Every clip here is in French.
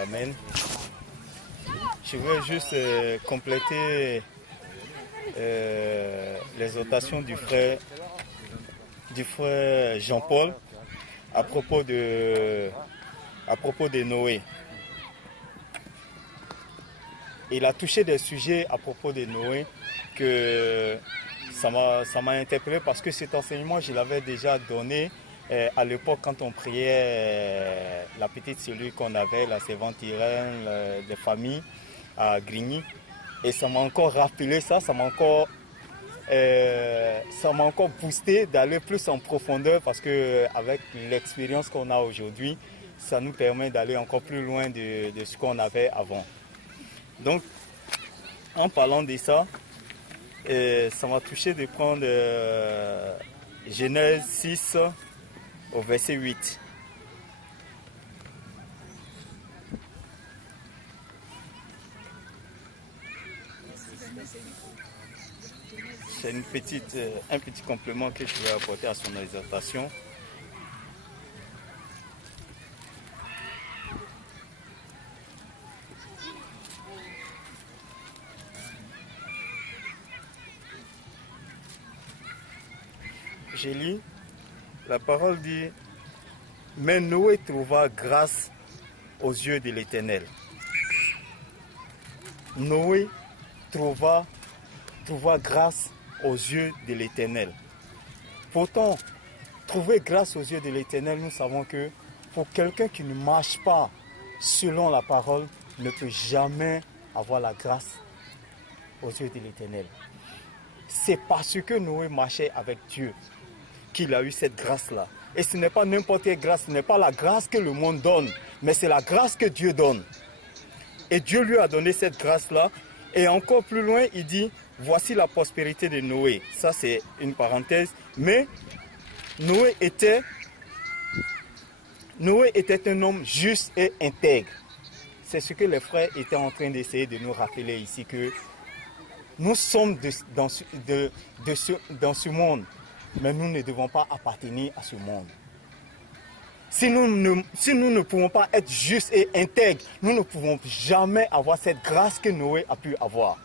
Amen. Je veux juste compléter l'exhortation du frère Jean-Paul à propos de Noé. Il a touché des sujets à propos de Noé que ça m'a interpellé parce que cet enseignement, je l'avais déjà donné à l'époque quand on priait la petite cellule qu'on avait, la servante Irène, des familles à Grigny. Et ça m'a encore rappelé ça m'a encore boosté d'aller plus en profondeur parce qu'avec l'expérience qu'on a aujourd'hui, ça nous permet d'aller encore plus loin de ce qu'on avait avant. Donc, en parlant de ça, ça m'a touché de prendre Genèse 6 au verset 8. C'est un petit complément que je vais apporter à son exhortation. J'ai lu, la parole dit, mais Noé trouva grâce aux yeux de l'Éternel. Noé trouva grâce aux yeux de l'Éternel. Pourtant, trouver grâce aux yeux de l'Éternel, nous savons que pour quelqu'un qui ne marche pas selon la parole, ne peut jamais avoir la grâce aux yeux de l'Éternel. C'est parce que Noé marchait avec Dieu qu'il a eu cette grâce-là. Et ce n'est pas n'importe quelle grâce, ce n'est pas la grâce que le monde donne, mais c'est la grâce que Dieu donne. Et Dieu lui a donné cette grâce-là. Et encore plus loin, il dit, voici la prospérité de Noé. Ça, c'est une parenthèse. Mais Noé était un homme juste et intègre. C'est ce que les frères étaient en train d'essayer de nous rappeler ici, que nous sommes dans ce monde, mais nous ne devons pas appartenir à ce monde. Si nous ne pouvons pas être justes et intègres, nous ne pouvons jamais avoir cette grâce que Noé a pu avoir.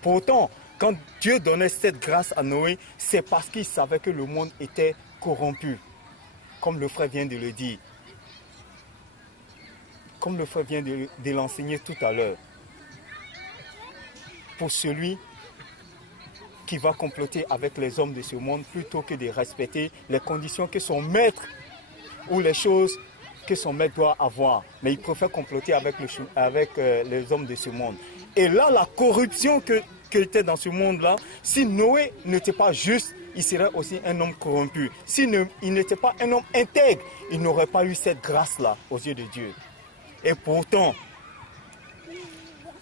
Pourtant, quand Dieu donnait cette grâce à Noé, c'est parce qu'il savait que le monde était corrompu. Comme le frère vient de le dire. Comme le frère vient de l'enseigner tout à l'heure. Pour celui qui va comploter avec les hommes de ce monde plutôt que de respecter les conditions que son maître ou les choses que son maître doit avoir. Mais il préfère comploter avec les hommes de ce monde. Et là, la corruption qui était dans ce monde-là, si Noé n'était pas juste, il serait aussi un homme corrompu. S'il n'était pas un homme intègre, il n'aurait pas eu cette grâce-là aux yeux de Dieu. Et pourtant,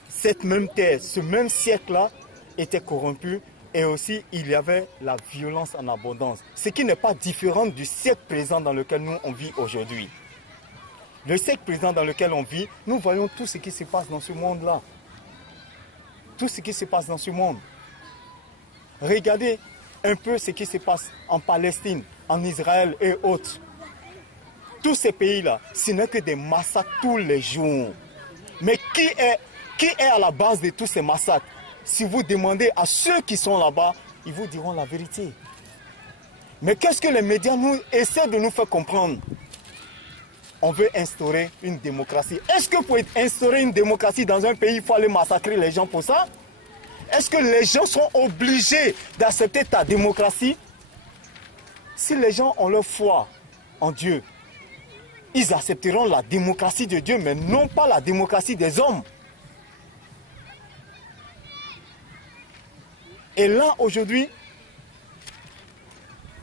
cette même terre, ce même siècle-là était corrompu. Et aussi, il y avait la violence en abondance. Ce qui n'est pas différent du siècle présent dans lequel nous, on vit aujourd'hui. Le siècle présent dans lequel on vit, nous voyons tout ce qui se passe dans ce monde-là. Tout ce qui se passe dans ce monde. Regardez un peu ce qui se passe en Palestine, en Israël et autres. Tous ces pays-là, ce n'est que des massacres tous les jours. Mais qui est à la base de tous ces massacres? Si vous demandez à ceux qui sont là-bas, ils vous diront la vérité. Mais qu'est-ce que les médias essaient de nous faire comprendre? On veut instaurer une démocratie. Est-ce que pour instaurer une démocratie dans un pays, il faut aller massacrer les gens pour ça? Est-ce que les gens sont obligés d'accepter ta démocratie? Si les gens ont leur foi en Dieu, ils accepteront la démocratie de Dieu, mais non pas la démocratie des hommes. Et là, aujourd'hui,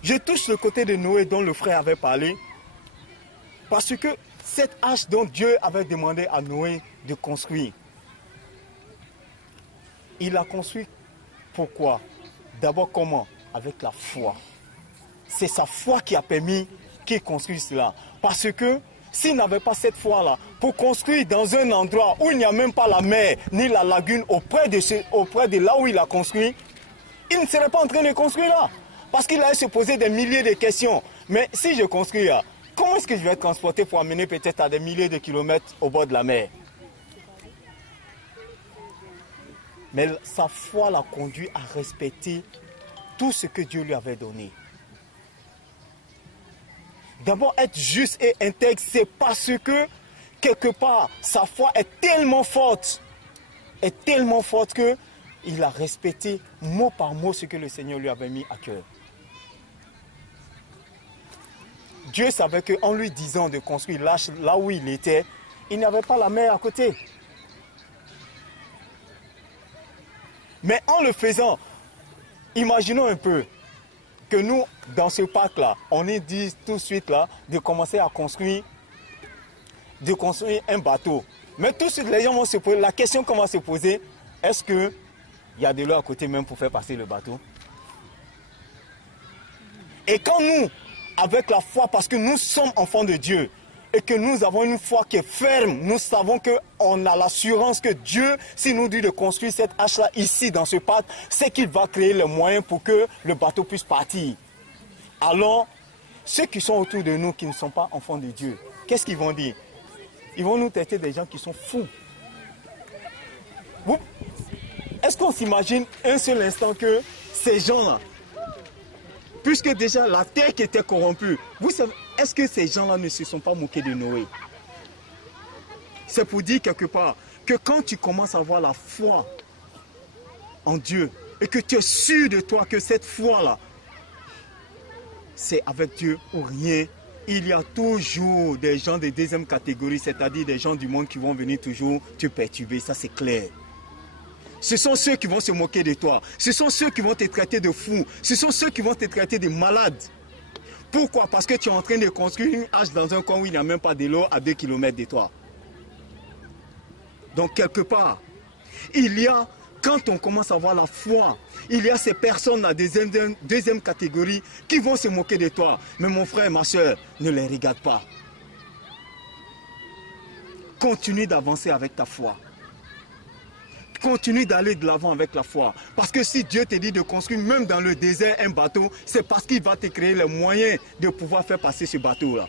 je touche le côté de Noé dont le frère avait parlé. Parce que cette arche dont Dieu avait demandé à Noé de construire, il l'a construit pourquoi? D'abord comment? Avec la foi. C'est sa foi qui a permis qu'il construise cela. Parce que s'il n'avait pas cette foi-là, pour construire dans un endroit où il n'y a même pas la mer, ni la lagune, auprès de là où il a construit, il ne serait pas en train de construire là. Parce qu'il allait se poser des milliers de questions. Mais si je construis là, comment est-ce que je vais être transporté pour amener peut-être à des milliers de kilomètres au bord de la mer? Mais sa foi l'a conduit à respecter tout ce que Dieu lui avait donné. D'abord, être juste et intègre, c'est parce que, quelque part, sa foi est tellement forte qu'il a respecté mot par mot ce que le Seigneur lui avait mis à cœur. Dieu savait qu'en lui disant de construire là où il était, il n'y avait pas la mer à côté. Mais en le faisant, imaginons un peu que nous, dans ce parc-là, on est dit tout de suite là de commencer à construire un bateau. Mais tout de suite, les gens vont se poser, la question qu'on va se poser, est-ce qu'il y a de l'eau à côté même pour faire passer le bateau? Et quand nous, avec la foi, parce que nous sommes enfants de Dieu, et que nous avons une foi qui est ferme, nous savons qu'on a l'assurance que Dieu, s'il nous dit de construire cette hache-là ici dans ce parc, c'est qu'il va créer les moyens pour que le bateau puisse partir. Alors, ceux qui sont autour de nous, qui ne sont pas enfants de Dieu, qu'est-ce qu'ils vont dire? Ils vont nous traiter des gens qui sont fous. Est-ce qu'on s'imagine un seul instant que ces gens-là, puisque déjà la terre qui était corrompue, vous savez, est-ce que ces gens-là ne se sont pas moqués de Noé? C'est pour dire quelque part que quand tu commences à avoir la foi en Dieu et que tu es sûr de toi que cette foi-là, c'est avec Dieu ou rien, il y a toujours des gens de deuxième catégorie, c'est-à-dire des gens du monde qui vont venir toujours te perturber, ça c'est clair. Ce sont ceux qui vont se moquer de toi. Ce sont ceux qui vont te traiter de fou. Ce sont ceux qui vont te traiter de malade. Pourquoi? Parce que tu es en train de construire une hache dans un coin où il n'y a même pas de l'eau à 2 km de toi. Donc quelque part, quand on commence à avoir la foi, il y a ces personnes-là, deuxième catégorie, qui vont se moquer de toi. Mais mon frère, ma soeur, ne les regarde pas. Continue d'avancer avec ta foi. Continue d'aller de l'avant avec la foi. Parce que si Dieu te dit de construire même dans le désert un bateau, c'est parce qu'il va te créer les moyens de pouvoir faire passer ce bateau-là.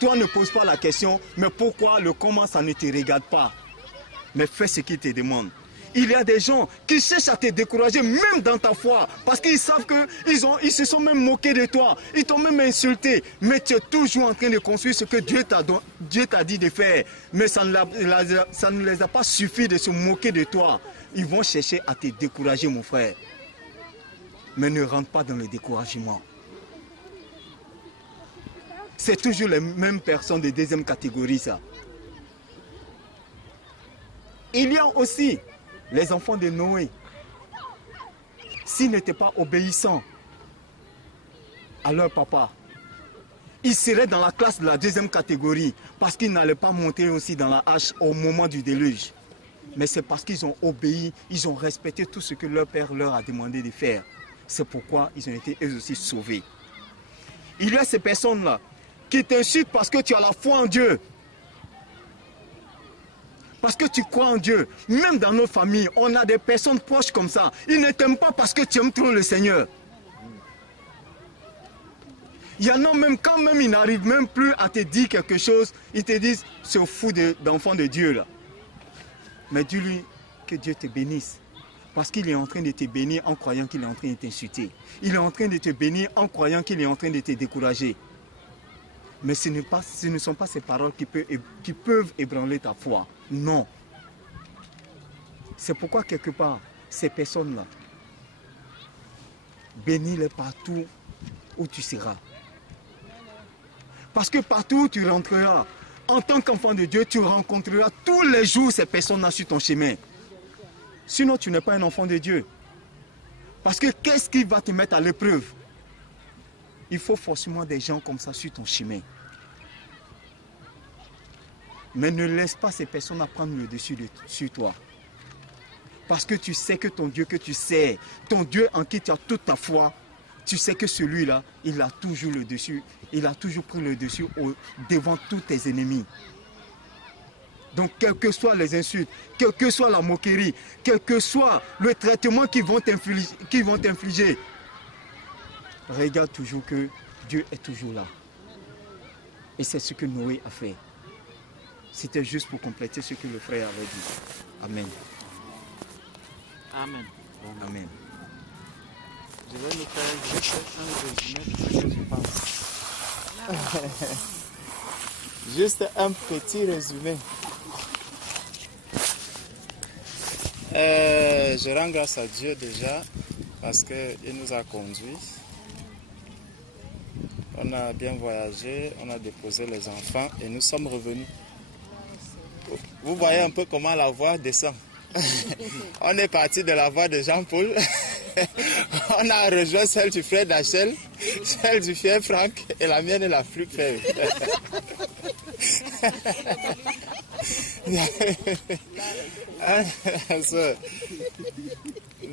Toi ne pose pas la question, mais pourquoi le comment ça ne te regarde pas? Mais fais ce qu'il te demande. Il y a des gens qui cherchent à te décourager même dans ta foi parce qu'ils savent qu'ils se sont même moqués de toi. Ils t'ont même insulté. Mais tu es toujours en train de construire ce que Dieu t'a dit de faire. Mais ça ne les a pas suffi de se moquer de toi. Ils vont chercher à te décourager, mon frère. Mais ne rentre pas dans le découragement. C'est toujours les mêmes personnes de deuxième catégorie, ça. Il y a aussi les enfants de Noé. S'ils n'étaient pas obéissants à leur papa, ils seraient dans la classe de la deuxième catégorie parce qu'ils n'allaient pas monter aussi dans la hache au moment du déluge. Mais c'est parce qu'ils ont obéi, ils ont respecté tout ce que leur père leur a demandé de faire. C'est pourquoi ils ont été eux aussi sauvés. Il y a ces personnes-là qui t'insultent parce que tu as la foi en Dieu. Parce que tu crois en Dieu. Même dans nos familles, on a des personnes proches comme ça. Ils ne t'aiment pas parce que tu aimes trop le Seigneur. Il y en a même, quand même ils n'arrivent même plus à te dire quelque chose, ils te disent, c'est fou d'enfant de Dieu là. Mais dis-lui que Dieu te bénisse. Parce qu'il est en train de te bénir en croyant qu'il est en train de t'insulter. Il est en train de te bénir en croyant qu'il est en train de te décourager. Mais ce ne sont pas ces paroles qui peuvent ébranler ta foi. Non. C'est pourquoi quelque part, ces personnes-là, bénis-les partout où tu seras. Parce que partout où tu rentreras, en tant qu'enfant de Dieu, tu rencontreras tous les jours ces personnes-là sur ton chemin. Sinon, tu n'es pas un enfant de Dieu. Parce que qu'est-ce qui va te mettre à l'épreuve? Il faut forcément des gens comme ça sur ton chemin. Mais ne laisse pas ces personnes prendre le dessus sur toi. Parce que tu sais que ton Dieu que tu sais, ton Dieu en qui tu as toute ta foi, tu sais que celui-là, il a toujours le dessus, il a toujours pris le dessus devant tous tes ennemis. Donc, quelles que soient les insultes, quelle que soit la moquerie, quel que soit le traitement qu'ils vont t'infliger, regarde toujours que Dieu est toujours là. Et c'est ce que Noé a fait. C'était juste pour compléter ce que le frère avait dit. Amen. Amen. Amen. Je vais nous faire juste un résumé de ce que je pense. Juste un petit résumé. Je rends grâce à Dieu déjà parce qu'il nous a conduits. On a bien voyagé, on a déposé les enfants et nous sommes revenus. Vous voyez un peu comment la voie descend. On est parti de la voie de Jean-Paul. On a rejoint celle du frère Dachel, celle du frère Franck et la mienne est la plus faible.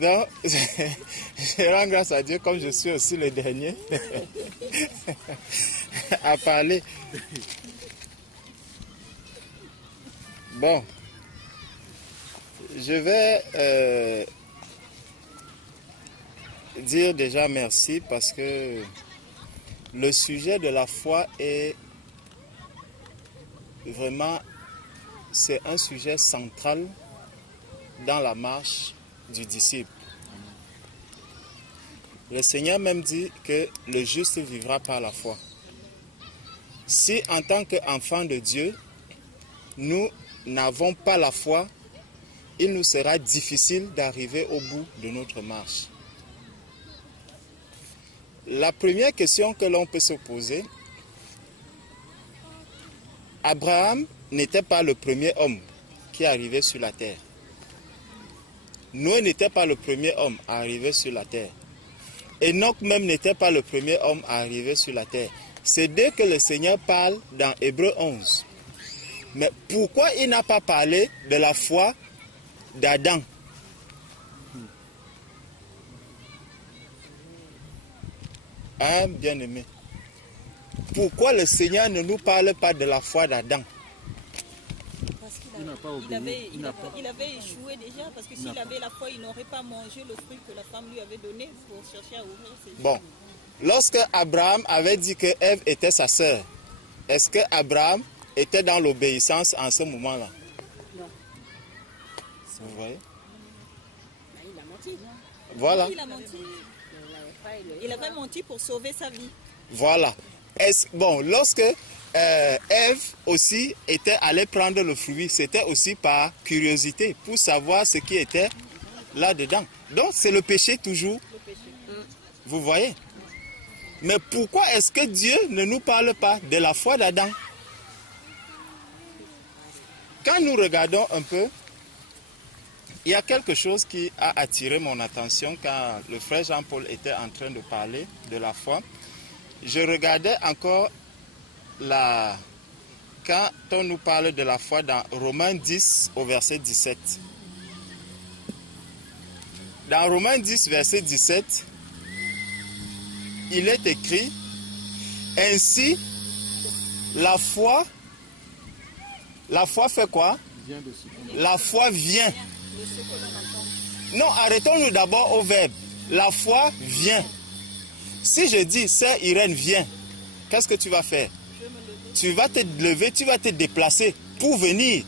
Donc, je rends grâce à Dieu comme je suis aussi le dernier à parler. Bon, je vais dire déjà merci parce que le sujet de la foi est vraiment, c'est un sujet central dans la marche du disciple. Le Seigneur même dit que le juste vivra par la foi. Si en tant qu'enfant de Dieu, nous n'avons pas la foi, il nous sera difficile d'arriver au bout de notre marche. La première question que l'on peut se poser, Abraham n'était pas le premier homme qui est arrivé sur la terre. Noé n'était pas le premier homme à arriver sur la terre. Enoch même n'était pas le premier homme à arriver sur la terre. C'est d'eux que le Seigneur parle dans Hébreux 11. Mais pourquoi il n'a pas parlé de la foi d'Adam? Hein, bien-aimé? Pourquoi le Seigneur ne nous parle pas de la foi d'Adam? Parce qu'il avait échoué déjà, parce que s'il avait la foi, il n'aurait pas mangé le fruit que la femme lui avait donné pour chercher à ouvrir ses yeux. Bon, lorsque Abraham avait dit que Ève était sa sœur, est-ce que Abraham était dans l'obéissance en ce moment-là? Non. Vous voyez? Il a menti. Voilà. Il a menti. Il avait menti pour sauver sa vie. Voilà. Bon, lorsque Ève aussi était allée prendre le fruit, c'était aussi par curiosité, pour savoir ce qui était là-dedans. Donc, c'est le péché toujours. Le péché. Vous voyez? Mais pourquoi est-ce que Dieu ne nous parle pas de la foi d'Adam? Quand nous regardons un peu, il y a quelque chose qui a attiré mon attention quand le frère Jean-Paul était en train de parler de la foi. Je regardais encore quand on nous parle de la foi dans Romains 10 au verset 17. Dans Romains 10 verset 17, il est écrit, ainsi la foi fait quoi? La foi vient. Non, arrêtons-nous d'abord au verbe. La foi vient. Si je dis, sœur Irène, viens, qu'est-ce que tu vas faire? Tu vas te lever, tu vas te déplacer pour venir.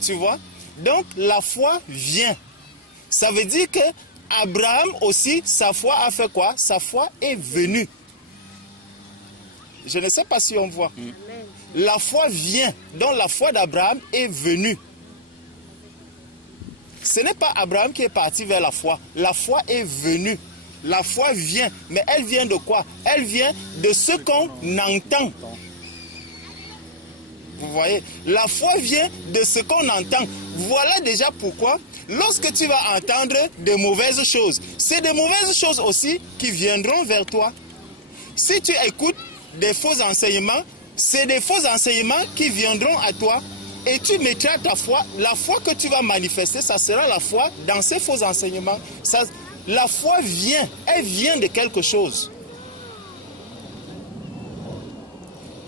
Tu vois? Donc, la foi vient. Ça veut dire que Abraham aussi, sa foi a fait quoi? Sa foi est venue. Je ne sais pas si on voit. La foi vient. Donc, la foi d'Abraham est venue. Ce n'est pas Abraham qui est parti vers la foi. La foi est venue. La foi vient. Mais elle vient de quoi? Elle vient de ce qu'on entend. Vous voyez? La foi vient de ce qu'on entend. Voilà déjà pourquoi, lorsque tu vas entendre de mauvaises choses, c'est de mauvaises choses aussi qui viendront vers toi. Si tu écoutes des faux enseignements, c'est des faux enseignements qui viendront à toi. Et tu mettras ta foi, la foi que tu vas manifester, ça sera la foi dans ces faux enseignements. La foi vient, elle vient de quelque chose.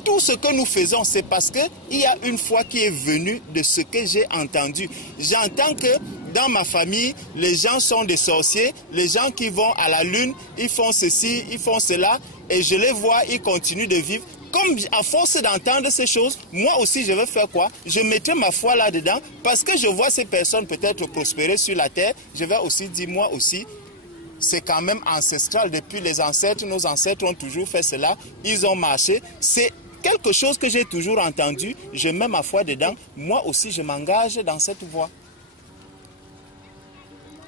Tout ce que nous faisons, c'est parce qu'il y a une foi qui est venue de ce que j'ai entendu. J'entends que dans ma famille, les gens sont des sorciers, les gens qui vont à la lune, ils font ceci, ils font cela, et je les vois, ils continuent de vivre. comme à force d'entendre ces choses, moi aussi je vais faire quoi? Je mettrai ma foi là-dedans parce que je vois ces personnes peut-être prospérer sur la terre. Je vais aussi dire, moi aussi, c'est quand même ancestral. Depuis les ancêtres, nos ancêtres ont toujours fait cela. Ils ont marché. C'est quelque chose que j'ai toujours entendu. Je mets ma foi dedans. Moi aussi, je m'engage dans cette voie.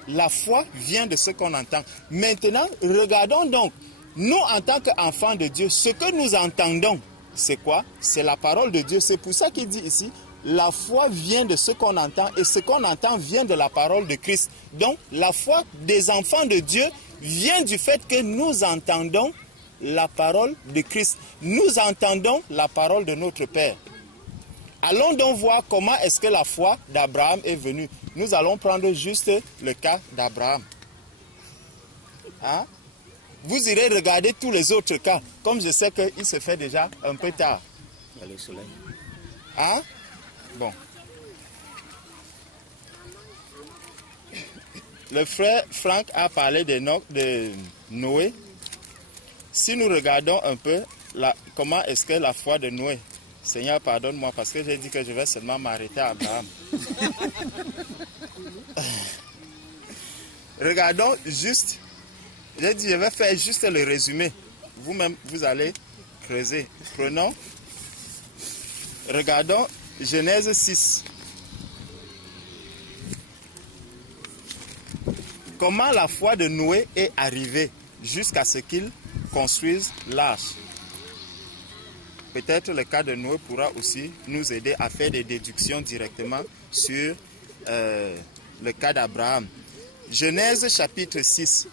La foi vient de ce qu'on entend. Maintenant, regardons donc, nous en tant qu'enfants de Dieu, ce que nous entendons, c'est quoi? C'est la parole de Dieu. C'est pour ça qu'il dit ici, la foi vient de ce qu'on entend et ce qu'on entend vient de la parole de Christ. Donc, la foi des enfants de Dieu vient du fait que nous entendons la parole de Christ. Nous entendons la parole de notre Père. Allons donc voir comment est-ce que la foi d'Abraham est venue. Nous allons prendre juste le cas d'Abraham. Hein? Vous irez regarder tous les autres cas, comme je sais qu'il se fait déjà un peu tard. Le soleil. Hein? Bon. Le frère Franck a parlé de Noé. Si nous regardons un peu comment est-ce que la foi de Noé, Seigneur pardonne-moi parce que j'ai dit que je vais seulement m'arrêter à Abraham. Regardons juste, j'ai dit je vais faire juste le résumé. Vous-même, vous allez creuser. Regardons Genèse 6. Comment la foi de Noé est arrivée jusqu'à ce qu'il construise l'arche. Peut-être le cas de Noé pourra aussi nous aider à faire des déductions directement sur le cas d'Abraham. Genèse chapitre 6.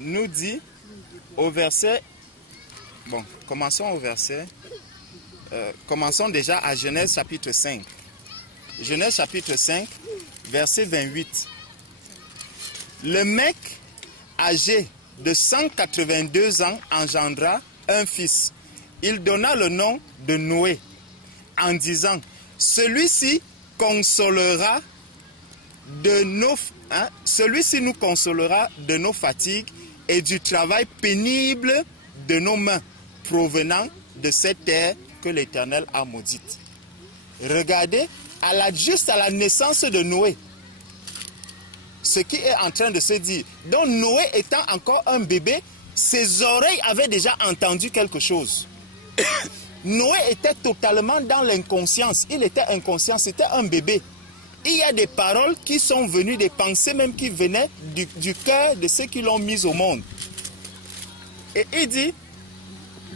Nous dit au verset, bon, commençons au verset, commençons déjà à Genèse chapitre 5. Genèse chapitre 5, verset 28. Le mec âgé de 182 ans engendra un fils. Il donna le nom de Noé en disant, celui-ci consolera de nos, celui-ci nous consolera de nos fatigues et du travail pénible de nos mains provenant de cette terre que l'Éternel a maudite. Regardez, juste à la naissance de Noé, ce qui est en train de se dire. Donc Noé étant encore un bébé, ses oreilles avaient déjà entendu quelque chose. Noé était totalement dans l'inconscience. Il était inconscient, c'était un bébé. Il y a des paroles qui sont venues, des pensées même qui venaient du cœur de ceux qui l'ont mis au monde. Et il dit,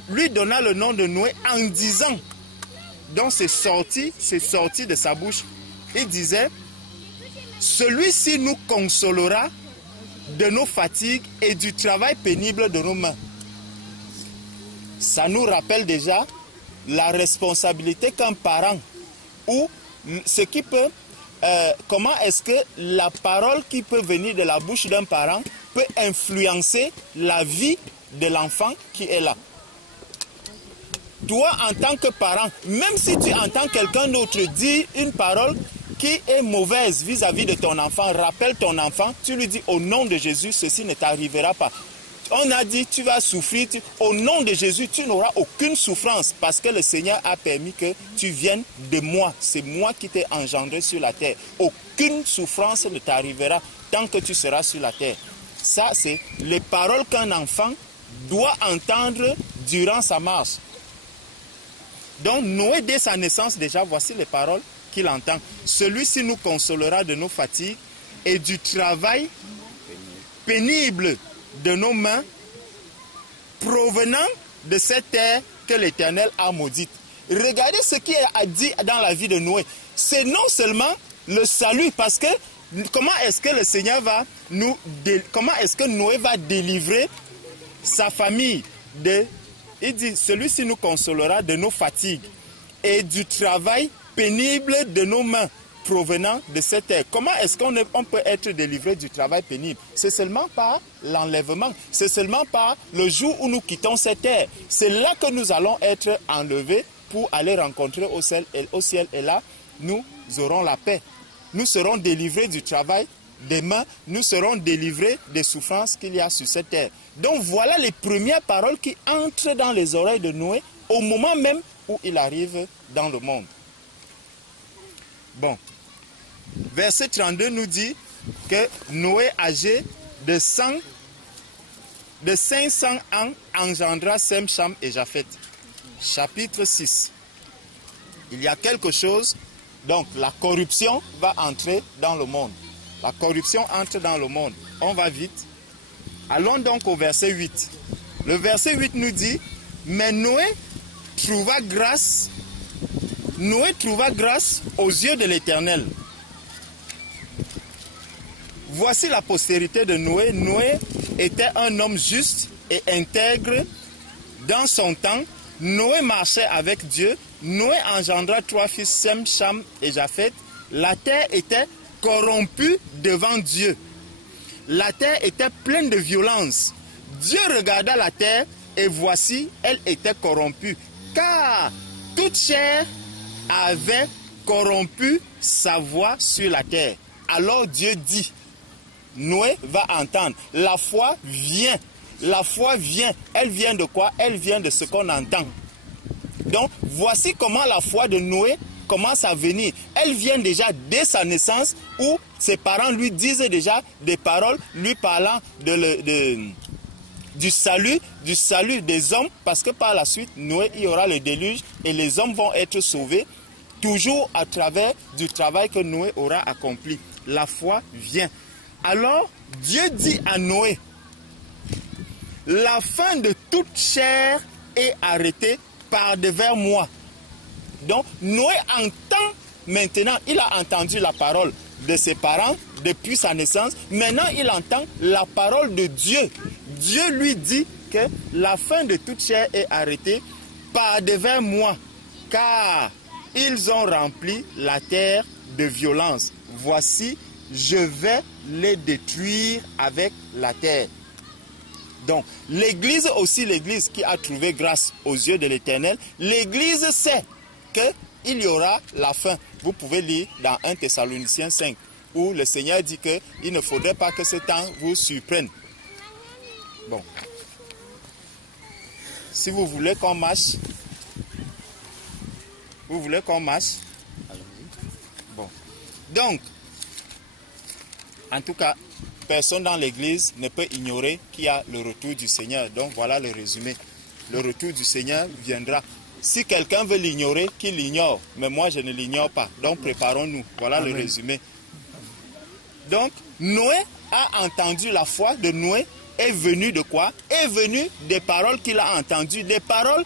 lui donna le nom de Noé en disant, donc c'est sorti de sa bouche, il disait, celui-ci nous consolera de nos fatigues et du travail pénible de nos mains. Ça nous rappelle déjà la responsabilité qu'un parent, ou ce qui peut, comment est-ce que la parole qui peut venir de la bouche d'un parent peut influencer la vie de l'enfant qui est là. Toi, en tant que parent, même si tu entends quelqu'un d'autre dire une parole qui est mauvaise vis-à-vis de ton enfant, rappelle ton enfant, tu lui dis au nom de Jésus, ceci ne t'arrivera pas. On a dit, tu vas souffrir, au nom de Jésus, tu n'auras aucune souffrance parce que le Seigneur a permis que tu viennes de moi. C'est moi qui t'ai engendré sur la terre. Aucune souffrance ne t'arrivera tant que tu seras sur la terre. Ça, c'est les paroles qu'un enfant doit entendre durant sa marche. Donc Noé, dès sa naissance, déjà, voici les paroles qu'il entend. Celui-ci nous consolera de nos fatigues et du travail pénible de nos mains provenant de cette terre que l'Éternel a maudite. Regardez ce qui est dit dans la vie de Noé. C'est non seulement le salut, parce que comment est-ce que le Seigneur va nous... Comment est-ce que Noé va délivrer sa famille de... Il dit, celui-ci nous consolera de nos fatigues et du travail pénible de nos mains provenant de cette terre. Comment est-ce qu'on peut être délivré du travail pénible? C'est seulement par l'enlèvement. C'est seulement par le jour où nous quittons cette terre. C'est là que nous allons être enlevés pour aller rencontrer au ciel. Et là, nous aurons la paix. Nous serons délivrés du travail demain, nous serons délivrés des souffrances qu'il y a sur cette terre. Donc voilà les premières paroles qui entrent dans les oreilles de Noé au moment même où il arrive dans le monde. Bon, verset 32 nous dit que Noé, âgé de 500 ans, engendra Sem, Cham et Japheth. Chapitre 6. Il y a quelque chose, donc la corruption va entrer dans le monde. La corruption entre dans le monde. On va vite. Allons donc au verset 8. Le verset 8 nous dit, mais Noé trouva grâce aux yeux de l'Éternel. Voici la postérité de Noé. Noé était un homme juste et intègre dans son temps. Noé marchait avec Dieu. Noé engendra 3 fils, Sem, Cham et Japheth. La terre était corrompue devant Dieu. La terre était pleine de violence. Dieu regarda la terre et voici, elle était corrompue. Car toute chair avait corrompu sa voix sur la terre. Alors Dieu dit, Noé va entendre. La foi vient. La foi vient. Elle vient de quoi? Elle vient de ce qu'on entend. Donc, voici comment la foi de Noé commence à venir. Elle vient déjà dès sa naissance où ses parents lui disent déjà des paroles lui parlant du salut des hommes, parce que par la suite, Noé, il y aura le déluge et les hommes vont être sauvés toujours à travers du travail que Noé aura accompli. La foi vient. Alors, Dieu dit à Noé, la fin de toute chair est arrêtée par devers moi. Donc, Noé entend maintenant, il a entendu la parole de ses parents depuis sa naissance. Maintenant, il entend la parole de Dieu. Dieu lui dit que la fin de toute chair est arrêtée par devers moi, car ils ont rempli la terre de violence. Voici, je vais les détruire avec la terre. Donc, l'Église aussi, l'Église qui a trouvé grâce aux yeux de l'Éternel, l'Église sait qu'il y aura la fin. Vous pouvez lire dans 1 Thessaloniciens 5, où le Seigneur dit qu'il ne faudrait pas que ce temps vous surprenne. Bon. Si vous voulez qu'on marche, Bon. Donc, en tout cas, personne dans l'église ne peut ignorer qu'il y a le retour du Seigneur. Donc voilà le résumé. Le retour du Seigneur viendra. Si quelqu'un veut l'ignorer, qu'il l'ignore. Mais moi, je ne l'ignore pas. Donc préparons-nous. Voilà Amen. Le résumé. Donc, Noé a entendu la foi de Noé. Est venu de quoi? Est venu des paroles qu'il a entendues. Des paroles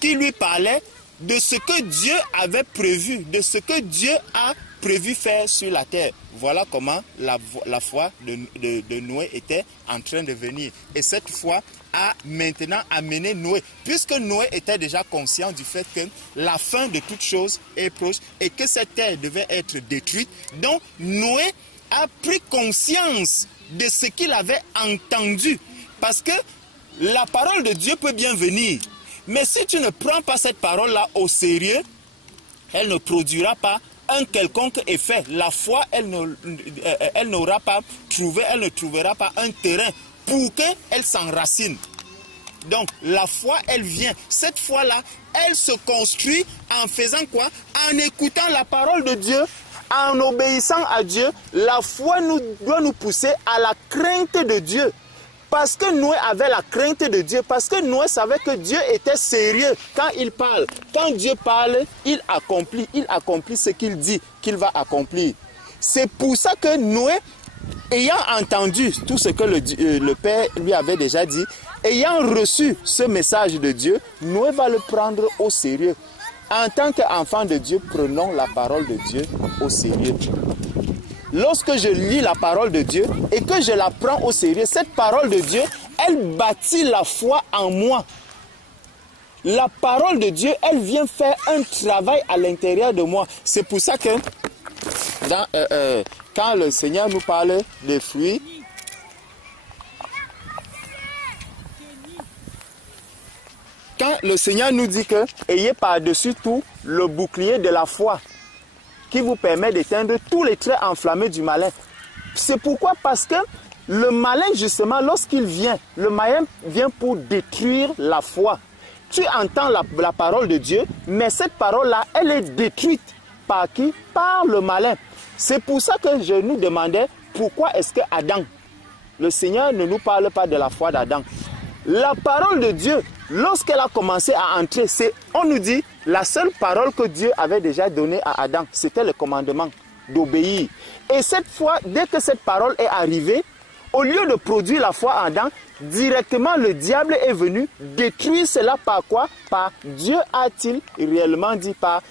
qui lui parlaient de ce que Dieu avait prévu. De ce que Dieu a prévu faire sur la terre. Voilà comment la foi de Noé était en train de venir. Et cette foi a maintenant amené Noé, puisque Noé était déjà conscient du fait que la fin de toute chose est proche et que cette terre devait être détruite. Donc Noé a pris conscience de ce qu'il avait entendu. Parce que la parole de Dieu peut bien venir. Mais si tu ne prends pas cette parole-là au sérieux, elle ne produira pas un quelconque effet. La foi, elle n'aura pas trouvé, elle ne trouvera pas un terrain pour qu'elle s'enracine. Donc, la foi, elle vient. Cette foi-là, elle se construit en faisant quoi? En écoutant la parole de Dieu, en obéissant à Dieu. La foi doit nous pousser à la crainte de Dieu. Parce que Noé avait la crainte de Dieu, parce que Noé savait que Dieu était sérieux quand il parle. Quand Dieu parle, il accomplit ce qu'il dit qu'il va accomplir. C'est pour ça que Noé, ayant entendu tout ce que le Père lui avait déjà dit, ayant reçu ce message de Dieu, Noé va le prendre au sérieux. En tant qu'enfant de Dieu, prenons la parole de Dieu au sérieux. Lorsque je lis la parole de Dieu et que je la prends au sérieux, cette parole de Dieu, elle bâtit la foi en moi. La parole de Dieu, elle vient faire un travail à l'intérieur de moi. C'est pour ça que quand le Seigneur nous parle des fruits, quand le Seigneur nous dit que ayez par-dessus tout le bouclier de la foi, qui vous permet d'éteindre tous les traits enflammés du malin. C'est pourquoi, parce que le malin, justement, lorsqu'il vient, le malin vient pour détruire la foi. Tu entends la parole de Dieu, mais cette parole-là, elle est détruite. Par qui? Par le malin. C'est pour ça que je nous demandais pourquoi est-ce que Adam, le Seigneur ne nous parle pas de la foi d'Adam. La parole de Dieu, lorsqu'elle a commencé à entrer, on nous dit, la seule parole que Dieu avait déjà donnée à Adam, c'était le commandement d'obéir. Et cette fois, dès que cette parole est arrivée, au lieu de produire la foi en Adam, directement le diable est venu détruire cela par quoi? Par Dieu a-t-il réellement dit, par...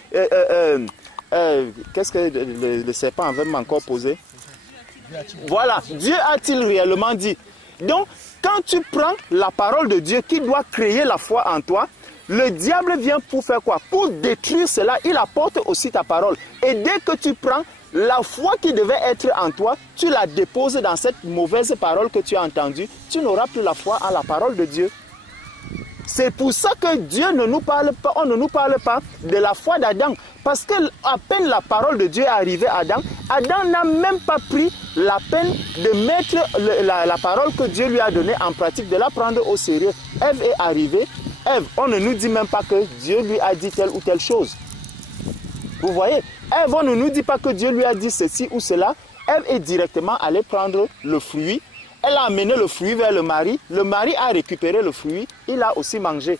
qu'est-ce que le serpent avait encore posé? Voilà, Dieu a-t-il réellement dit. Donc, quand tu prends la parole de Dieu qui doit créer la foi en toi, le diable vient pour faire quoi? Pour détruire cela, il apporte aussi ta parole. Et dès que tu prends la foi qui devait être en toi, tu la déposes dans cette mauvaise parole que tu as entendue, tu n'auras plus la foi en la parole de Dieu. C'est pour ça que Dieu ne nous parle pas, on ne nous parle pas de la foi d'Adam. Parce que à peine la parole de Dieu est arrivée à Adam, Adam n'a même pas pris la peine de mettre la parole que Dieu lui a donnée en pratique, de la prendre au sérieux. Ève est arrivée. Ève, on ne nous dit même pas que Dieu lui a dit telle ou telle chose. Vous voyez, Ève, on ne nous dit pas que Dieu lui a dit ceci ou cela. Ève est directement allée prendre le fruit. Elle a amené le fruit vers le mari a récupéré le fruit, il a aussi mangé.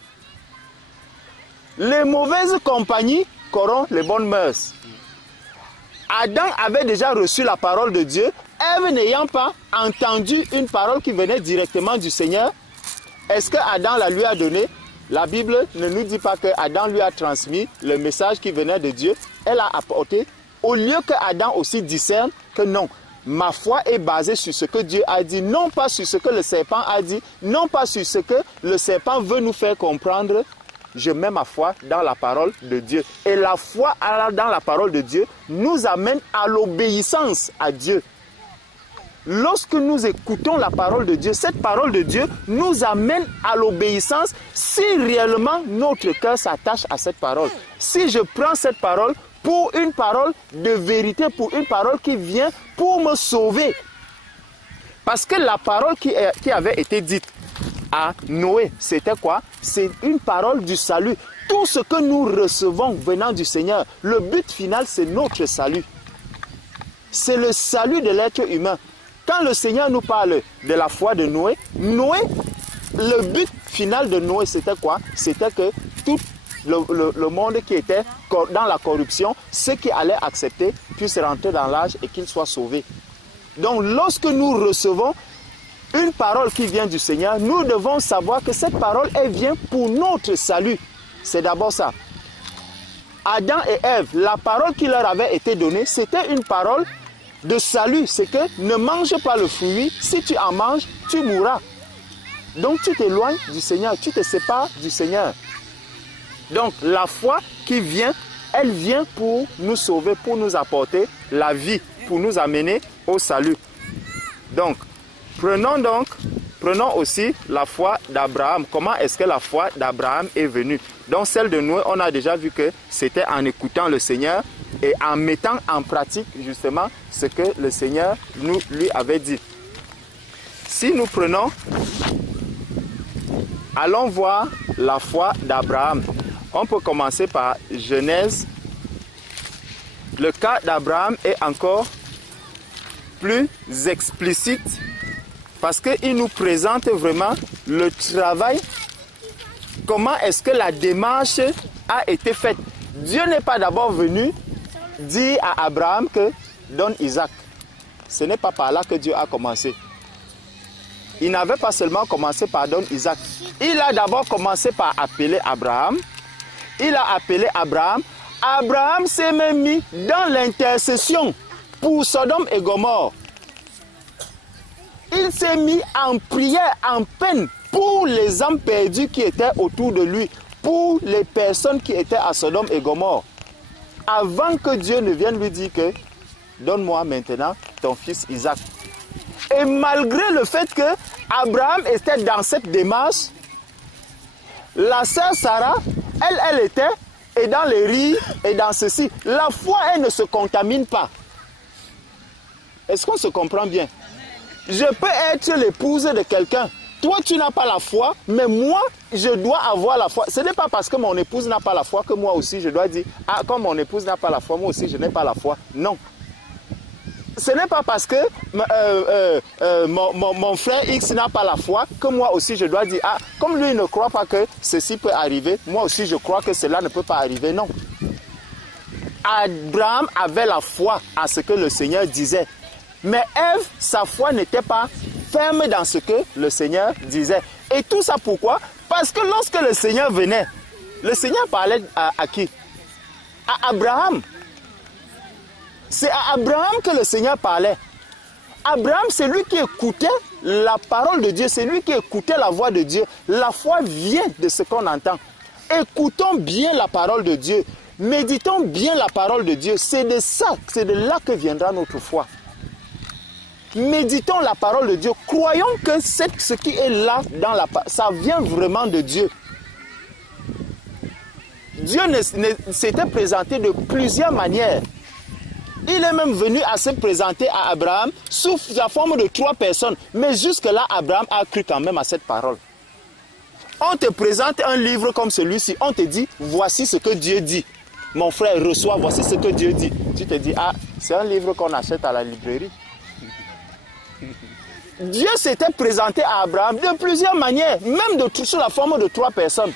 Les mauvaises compagnies corrompent les bonnes mœurs. Adam avait déjà reçu la parole de Dieu, Ève n'ayant pas entendu une parole qui venait directement du Seigneur, est-ce que Adam la lui a donnée? La Bible ne nous dit pas que Adam lui a transmis le message qui venait de Dieu, elle a apporté, au lieu que Adam aussi discerne que non. Ma foi est basée sur ce que Dieu a dit, non pas sur ce que le serpent a dit, non pas sur ce que le serpent veut nous faire comprendre. Je mets ma foi dans la parole de Dieu. Et la foi dans la parole de Dieu nous amène à l'obéissance à Dieu. Lorsque nous écoutons la parole de Dieu, cette parole de Dieu nous amène à l'obéissance si réellement notre cœur s'attache à cette parole. Si je prends cette parole pour une parole de vérité, pour une parole qui vient pour me sauver. Parce que la parole qui avait été dite à Noé, c'était quoi? C'est une parole du salut. Tout ce que nous recevons venant du Seigneur, le but final, c'est notre salut. C'est le salut de l'être humain. Quand le Seigneur nous parle de la foi de Noé, le but final de Noé, c'était quoi? C'était que tout le monde qui était dans la corruption, ceux qui allaient accepter, puissent rentrer dans l'âge et qu'ils soient sauvés. Donc lorsque nous recevons une parole qui vient du Seigneur, nous devons savoir que cette parole, elle vient pour notre salut. C'est d'abord ça. Adam et Ève, la parole qui leur avait été donnée, c'était une parole de salut. C'est que ne mange pas le fruit, si tu en manges, tu mourras. Donc tu t'éloignes du Seigneur, tu te sépares du Seigneur. Donc la foi qui vient, elle vient pour nous sauver, pour nous apporter la vie, pour nous amener au salut. Donc, prenons aussi la foi d'Abraham. Comment est-ce que la foi d'Abraham est venue? Donc celle de Noé, on a déjà vu que c'était en écoutant le Seigneur et en mettant en pratique justement ce que le Seigneur lui avait dit. Si nous prenons, allons voir la foi d'Abraham. On peut commencer par Genèse. Le cas d'Abraham est encore plus explicite parce qu'il nous présente vraiment le travail. Comment est-ce que la démarche a été faite? Dieu n'est pas d'abord venu dire à Abraham que donne Isaac. Ce n'est pas par là que Dieu a commencé. Il n'avait pas seulement commencé par donner Isaac. Il a d'abord commencé par appeler Abraham. Il a appelé Abraham. Abraham s'est même mis dans l'intercession pour Sodome et Gomorrhe. Il s'est mis en prière, en peine pour les âmes perdues qui étaient autour de lui, pour les personnes qui étaient à Sodome et Gomorrhe. Avant que Dieu ne vienne lui dire que donne-moi maintenant ton fils Isaac. Et malgré le fait que Abraham était dans cette démarche, la sœur Sarah, elle était et dans les rires et dans ceci. La foi, elle ne se contamine pas. Est-ce qu'on se comprend bien? Je peux être l'épouse de quelqu'un. Toi, tu n'as pas la foi, mais moi, je dois avoir la foi. Ce n'est pas parce que mon épouse n'a pas la foi que moi aussi, je dois dire, ah, comme mon épouse n'a pas la foi, moi aussi, je n'ai pas la foi. Non. Ce n'est pas parce que mon frère X n'a pas la foi que moi aussi, je dois dire, ah, comme lui ne croit pas que ceci peut arriver, moi aussi, je crois que cela ne peut pas arriver. Non. Abraham avait la foi à ce que le Seigneur disait. Mais Ève, sa foi n'était pas ferme dans ce que le Seigneur disait. Et tout ça pourquoi? Parce que lorsque le Seigneur venait, le Seigneur parlait à qui? À Abraham. C'est à Abraham que le Seigneur parlait. Abraham, c'est lui qui écoutait la parole de Dieu, c'est lui qui écoutait la voix de Dieu. La foi vient de ce qu'on entend. Écoutons bien la parole de Dieu. Méditons bien la parole de Dieu. C'est de ça, c'est de là que viendra notre foi. Méditons la parole de Dieu. Croyons que ce qui est là, dans la parole, ça vient vraiment de Dieu. Dieu s'était présenté de plusieurs manières. Il est même venu à se présenter à Abraham sous la forme de 3 personnes. Mais jusque-là, Abraham a cru quand même à cette parole. On te présente un livre comme celui-ci. On te dit, voici ce que Dieu dit. Mon frère, reçois, voici ce que Dieu dit. Tu te dis, ah, c'est un livre qu'on achète à la librairie. Dieu s'était présenté à Abraham de plusieurs manières, même sous la forme de 3 personnes.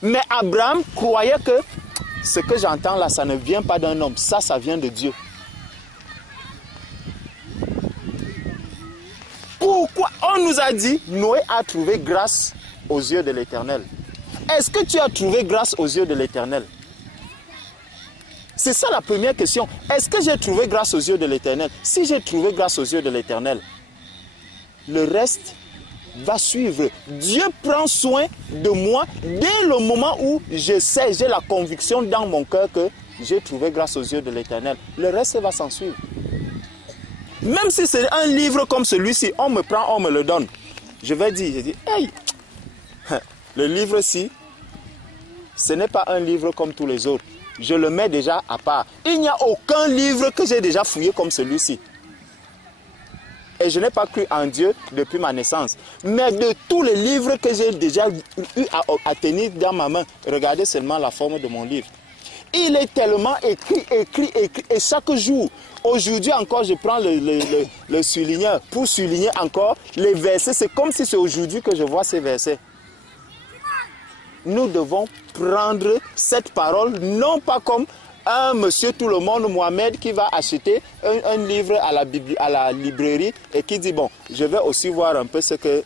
Mais Abraham croyait que ce que j'entends là, ça ne vient pas d'un homme, ça vient de Dieu. Pourquoi on nous a dit, Noé a trouvé grâce aux yeux de l'Éternel? Est-ce que tu as trouvé grâce aux yeux de l'Éternel? C'est ça la première question. Est-ce que j'ai trouvé grâce aux yeux de l'Éternel? Si j'ai trouvé grâce aux yeux de l'Éternel, le reste va suivre. Dieu prend soin de moi dès le moment où je sais, j'ai la conviction dans mon cœur que j'ai trouvé grâce aux yeux de l'Éternel. Le reste va s'en suivre. Même si c'est un livre comme celui-ci, on me prend, on me le donne. Je vais dire, hey, le livre-ci, ce n'est pas un livre comme tous les autres. Je le mets déjà à part. Il n'y a aucun livre que j'ai déjà fouillé comme celui-ci. Et je n'ai pas cru en Dieu depuis ma naissance. Mais de tous les livres que j'ai déjà eu à tenir dans ma main, regardez seulement la forme de mon livre. Il est tellement écrit. Et chaque jour, aujourd'hui encore, je prends le souligneur pour souligner encore les versets. C'est comme si c'est aujourd'hui que je vois ces versets. Nous devons prendre cette parole, non pas comme un monsieur tout le monde, Mohamed, qui va acheter un livre à la librairie et qui dit, bon, je vais aussi voir un peu ce que...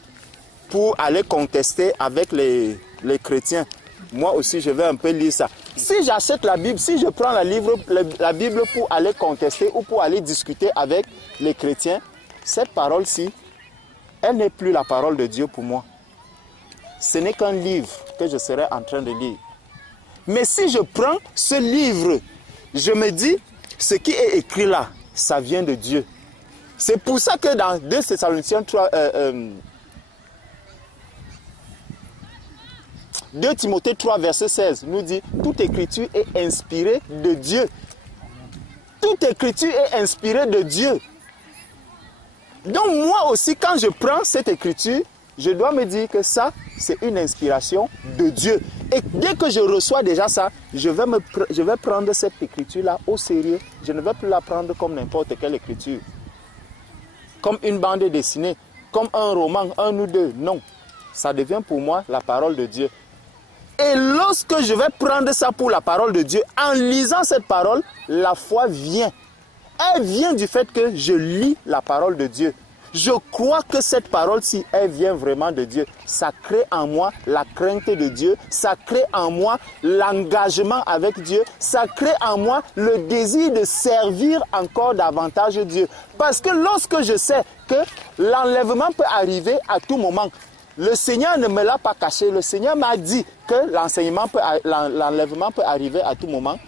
pour aller contester avec les chrétiens. Moi aussi, je vais un peu lire ça. Si j'achète la Bible, si je prends la Bible pour aller contester ou pour aller discuter avec les chrétiens, cette parole-ci, elle n'est plus la parole de Dieu pour moi. Ce n'est qu'un livre que je serai en train de lire. Mais si je prends ce livre, je me dis, ce qui est écrit là, ça vient de Dieu. C'est pour ça que dans 2 Thessaloniciens 2 Timothée 3, verset 16, nous dit, toute écriture est inspirée de Dieu. Toute écriture est inspirée de Dieu. Donc moi aussi, quand je prends cette écriture, je dois me dire que ça, c'est une inspiration de Dieu. Et dès que je reçois déjà ça, je vais prendre cette écriture-là au sérieux. Je ne vais plus la prendre comme n'importe quelle écriture. Comme une bande dessinée, comme un roman, 1 ou 2. Non, ça devient pour moi la parole de Dieu. Et lorsque je vais prendre ça pour la parole de Dieu, en lisant cette parole, la foi vient. Elle vient du fait que je lis la parole de Dieu. Je crois que cette parole-ci, elle vient vraiment de Dieu. Ça crée en moi la crainte de Dieu. Ça crée en moi l'engagement avec Dieu. Ça crée en moi le désir de servir encore davantage Dieu. Parce que lorsque je sais que l'enlèvement peut arriver à tout moment, le Seigneur ne me l'a pas caché. Le Seigneur m'a dit que l'enlèvement peut arriver à tout moment.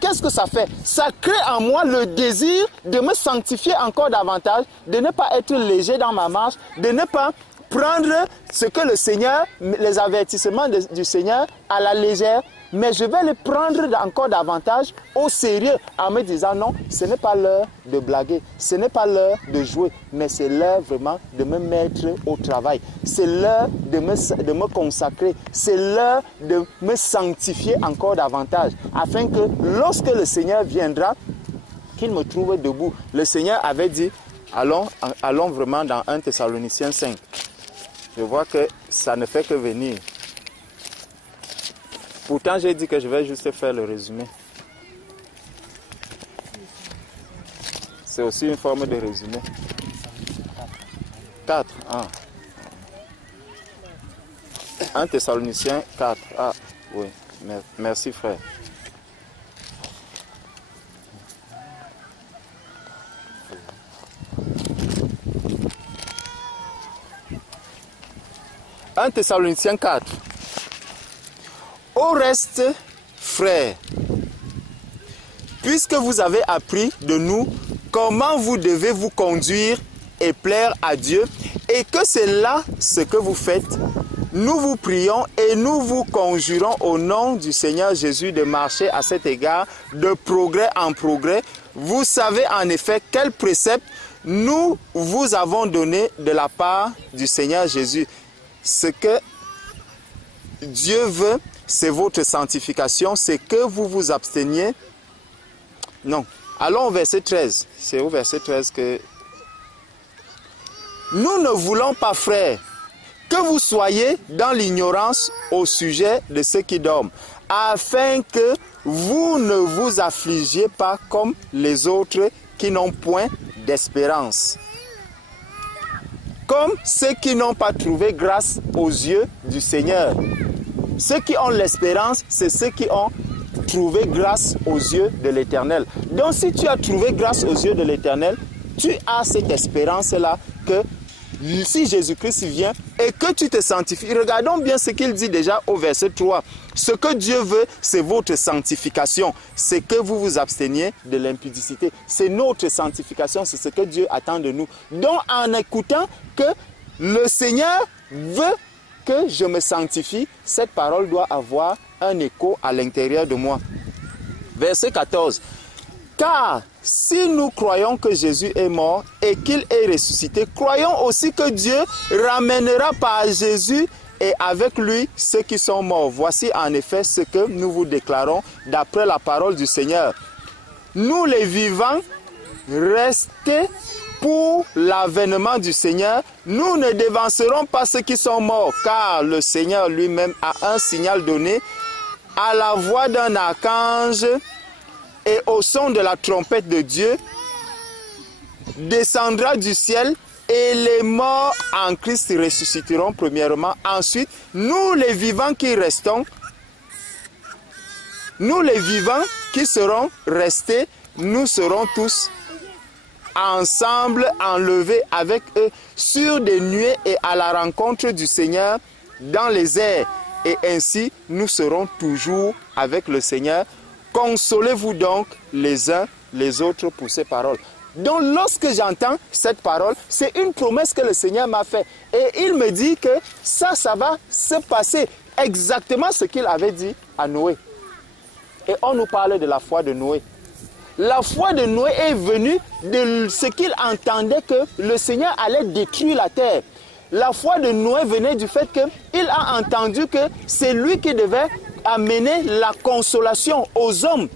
Qu'est-ce que ça fait? Ça crée en moi le désir de me sanctifier encore davantage, de ne pas être léger dans ma marche, de ne pas prendre ce que le Seigneur, les avertissements du Seigneur à la légère, mais je vais les prendre encore davantage au sérieux en me disant non, ce n'est pas l'heure de blaguer, ce n'est pas l'heure de jouer, mais c'est l'heure vraiment de me mettre au travail. C'est l'heure de me consacrer, c'est l'heure de me sanctifier encore davantage, afin que lorsque le Seigneur viendra, qu'il me trouve debout. Le Seigneur avait dit, allons vraiment dans 1 Thessaloniciens 5. Je vois que ça ne fait que venir. Pourtant, j'ai dit que je vais juste faire le résumé. C'est aussi une forme de résumé. 4. 1 Thessaloniciens 4. Ah, oui. Merci, frère. « 1 Thessaloniciens 4. Au reste, frères, puisque vous avez appris de nous comment vous devez vous conduire et plaire à Dieu, et que c'est là ce que vous faites, nous vous prions et nous vous conjurons au nom du Seigneur Jésus de marcher à cet égard de progrès en progrès. Vous savez en effet quel précepte nous vous avons donné de la part du Seigneur Jésus. Ce que Dieu veut, c'est votre sanctification, c'est que vous vous absteniez. Non. Allons au verset 13. C'est au verset 13 que... Nous ne voulons pas, frères, que vous soyez dans l'ignorance au sujet de ceux qui dorment, afin que vous ne vous affligiez pas comme les autres qui n'ont point d'espérance. Comme ceux qui n'ont pas trouvé grâce aux yeux du Seigneur. Ceux qui ont l'espérance, c'est ceux qui ont trouvé grâce aux yeux de l'Éternel. Donc si tu as trouvé grâce aux yeux de l'Éternel, tu as cette espérance-là que si Jésus-Christ vient et que tu te sanctifies. Regardons bien ce qu'il dit déjà au verset 3. Ce que Dieu veut, c'est votre sanctification. C'est que vous vous absteniez de l'impudicité. C'est notre sanctification, c'est ce que Dieu attend de nous. Donc en écoutant que le Seigneur veut que je me sanctifie, cette parole doit avoir un écho à l'intérieur de moi. Verset 14. Car si nous croyons que Jésus est mort et qu'il est ressuscité, croyons aussi que Dieu ramènera par Jésus et avec lui ceux qui sont morts. Voici en effet ce que nous vous déclarons d'après la parole du Seigneur. Nous les vivants, restés pour l'avènement du Seigneur, nous ne dévancerons pas ceux qui sont morts, car le Seigneur lui-même a un signal donné à la voix d'un archange et au son de la trompette de Dieu, descendra du ciel et les morts en Christ ressusciteront premièrement. Ensuite, nous les vivants qui restons, nous les vivants qui serons restés, nous serons tous ensemble enlevés avec eux sur des nuées et à la rencontre du Seigneur dans les airs. Et ainsi, nous serons toujours avec le Seigneur. Consolez-vous donc les uns les autres pour ces paroles. Donc lorsque j'entends cette parole, c'est une promesse que le Seigneur m'a faite. Et il me dit que ça va se passer. Exactement ce qu'il avait dit à Noé. Et on nous parle de la foi de Noé. La foi de Noé est venue de ce qu'il entendait que le Seigneur allait détruire la terre. La foi de Noé venait du fait qu'il a entendu que c'est lui qui devait amener la consolation aux hommes